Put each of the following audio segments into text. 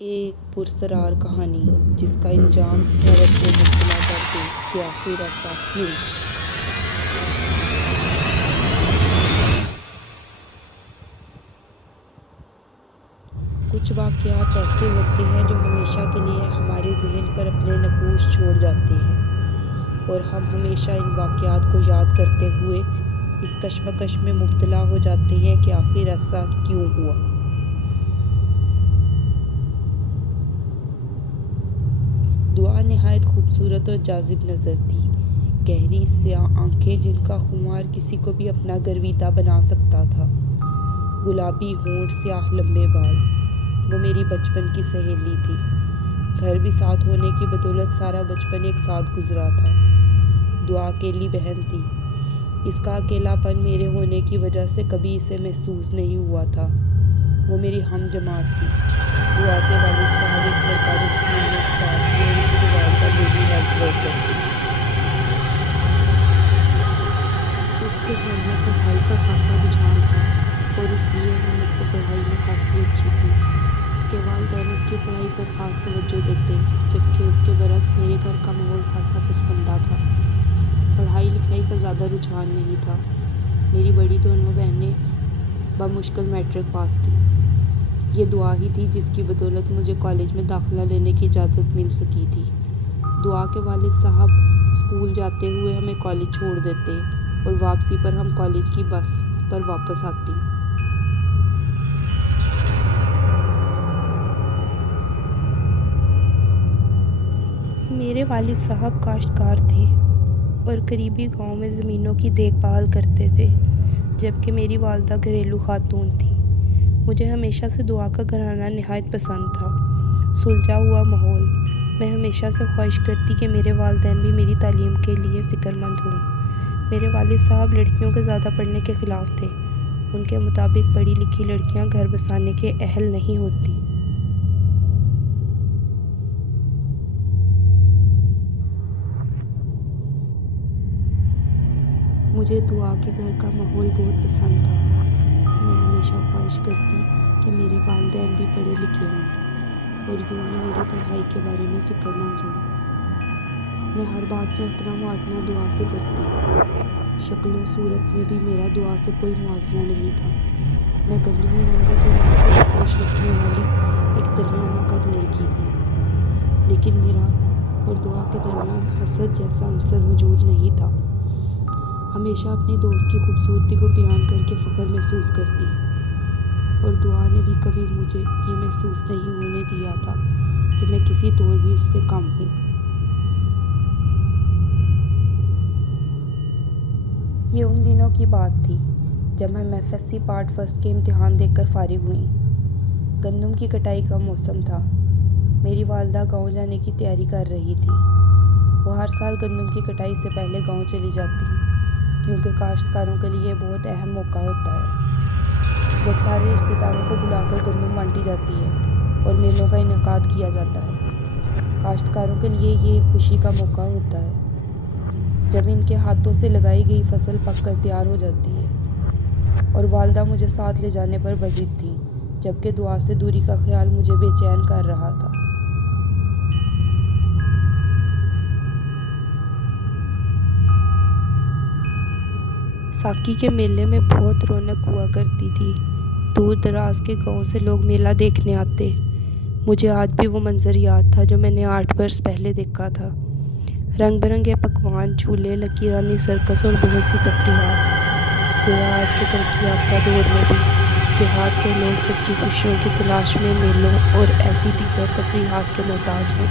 ایک پرسرار کہانی جس کا انجام حیرت میں مبتلا کر دے کہ آخر ایسا کیوں؟ کچھ واقعات ایسے ہوتے ہیں جو ہمیشہ کے لیے ہمارے ذہن پر اپنے نقوش چھوڑ جاتے ہیں اور ہم ہمیشہ ان واقعات کو یاد کرتے ہوئے اس کشمکش میں مبتلا ہو جاتے ہیں کہ آخر ایسا کیوں ہوا۔ دعا نہایت خوبصورت اور جاذب نظر تھی، گہری سیاہ آنکھیں جن کا خمار کسی کو بھی اپنا گرویدہ بنا سکتا تھا، گلابی ہونٹ، سیاہ لمبے بال۔ وہ میری بچپن کی سہیلی تھی، گھر بھی ساتھ ہونے کی بدولت سارا بچپن ایک ساتھ گزرا تھا۔ دعا اکیلی بہن تھی، اس کا اکیلا پن میرے ہونے کی وجہ سے کبھی اسے محسوس نہیں ہوا تھا۔ وہ میری ہم جماعت تھی۔ دعا کے والد صاحب ایک سرکاری اسکول میں استاد تھے اور اس کی والدہ لیڈی ہیلتھ ورکر تھی۔ اس کے گھر میں پڑھائی کا خاصا رجحان تھا اور اس لیے وہ مجھ سے پڑھائی میں خاصی اچھی تھی۔ اس کے والدین اس کی پڑھائی پر خاص توجہ دیتے، جبکہ اس کے برعکس میرے گھر کا ماحول خاصا پسماندہ تھا۔ پڑھائی لکھائی کا زیادہ رجحان نہیں تھا۔ میری بڑی دونوں بہنیں بمشکل میٹرک پاس تھیں۔ یہ دعا ہی تھی جس کی بدولت مجھے کالج میں داخلہ لینے کی اجازت مل سکی تھی۔ دعا کے والد صاحب اسکول جاتے ہوئے ہمیں کالج چھوڑ دیتے اور واپسی پر ہم کالج کی بس پر واپس آتی۔ میرے والد صاحب کاشتکار تھے اور قریبی گاؤں میں زمینوں کی دیکھ بھال کرتے تھے، جبکہ میری والدہ گھریلو خاتون تھی۔ مجھے ہمیشہ سے دعا کا گھرانہ نہایت پسند تھا، سلجھا ہوا ماحول۔ میں ہمیشہ سے خواہش کرتی کہ میرے والدین بھی میری تعلیم کے لیے فکر مند ہوں۔ میرے والد صاحب لڑکیوں کے زیادہ پڑھنے کے خلاف تھے۔ ان کے مطابق پڑھی لکھی لڑکیاں گھر بسانے کے اہل نہیں ہوتیں۔ مجھے دعا کے گھر کا ماحول بہت پسند تھا۔ میں ہمیشہ خواہش کرتی کہ میرے والدین بھی پڑھے لکھے ہوں اور یوں ہی میری پڑھائی کے بارے میں فکر مند ہوں۔ میں ہر بات میں اپنا موازنہ دعا سے کرتی۔ شکل و صورت میں بھی میرا دعا سے کوئی موازنہ نہیں تھا۔ میں گندمی رنگت اور معقول ہوش رکھنے والی ایک درمیانہ قد لڑکی تھی، لیکن میرا اور دعا کے درمیان حسد جیسا عنصر موجود نہیں تھا۔ ہمیشہ اپنی دوست کی خوبصورتی کو بیان کر کے فخر محسوس کرتی اور دعا نے بھی کبھی مجھے یہ محسوس نہیں ہونے دیا تھا کہ میں کسی طور بھی اس سے کم ہوں۔ یہ ان دنوں کی بات تھی جب ہم FSC پارٹ فرسٹ کے امتحان دے کر فارغ ہوئیں۔ گندم کی کٹائی کا موسم تھا۔ میری والدہ گاؤں جانے کی تیاری کر رہی تھی۔ وہ ہر سال گندم کی کٹائی سے پہلے گاؤں چلی جاتی، کیونکہ کاشتکاروں کے لیے یہ بہت اہم موقع ہوتا ہے، جب سارے رشتہ داروں کو بلا کر گندم بانٹی جاتی ہے اور میلوں کا انعقاد کیا جاتا ہے۔ کاشتکاروں کے لیے یہ ایک خوشی کا موقع ہوتا ہے جب ان کے ہاتھوں سے لگائی گئی فصل پک کر تیار ہو جاتی ہے، اور والدہ مجھے ساتھ لے جانے پر بضد تھیں، جبکہ دعا سے دوری کا خیال مجھے بے چین کر رہا تھا۔ ساکی کے میلے میں بہت رونق ہوا کرتی تھی۔ دور دراز کے گاؤں سے لوگ میلہ دیکھنے آتے۔ مجھے آج بھی وہ منظر یاد تھا جو میں نے 8 برس پہلے دیکھا تھا۔ رنگ برنگے پکوان، جھولے، لکیرانی سرکس اور بہت سی تفریحات۔ گویا آج کے ترقی یافتہ دور میں بھی دیہات کے لوگ سچی خوشیوں کی تلاش میں میلوں اور ایسی دیگر تفریحات کے محتاج ہیں۔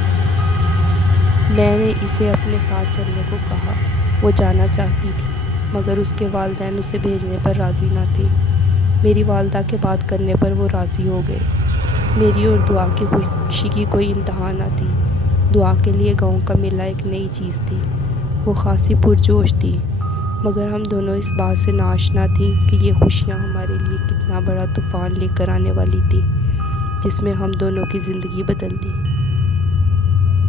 میں نے اسے اپنے ساتھ چلنے کو کہا۔ وہ جانا چاہتی تھی، مگر اس کے والدین اسے بھیجنے پر راضی نہ تھے۔ میری والدہ کے بات کرنے پر وہ راضی ہو گئے۔ میری اور دعا کی خوشی کی کوئی انتہا نہ تھی۔ دعا کے لیے گاؤں کا میلہ ایک نئی چیز تھی۔ وہ خاصی پرجوش تھی، مگر ہم دونوں اس بات سے ناآشنا تھیں کہ یہ خوشیاں ہمارے لیے کتنا بڑا طوفان لے کر آنے والی تھیں، جس میں ہم دونوں کی زندگی بدل دی۔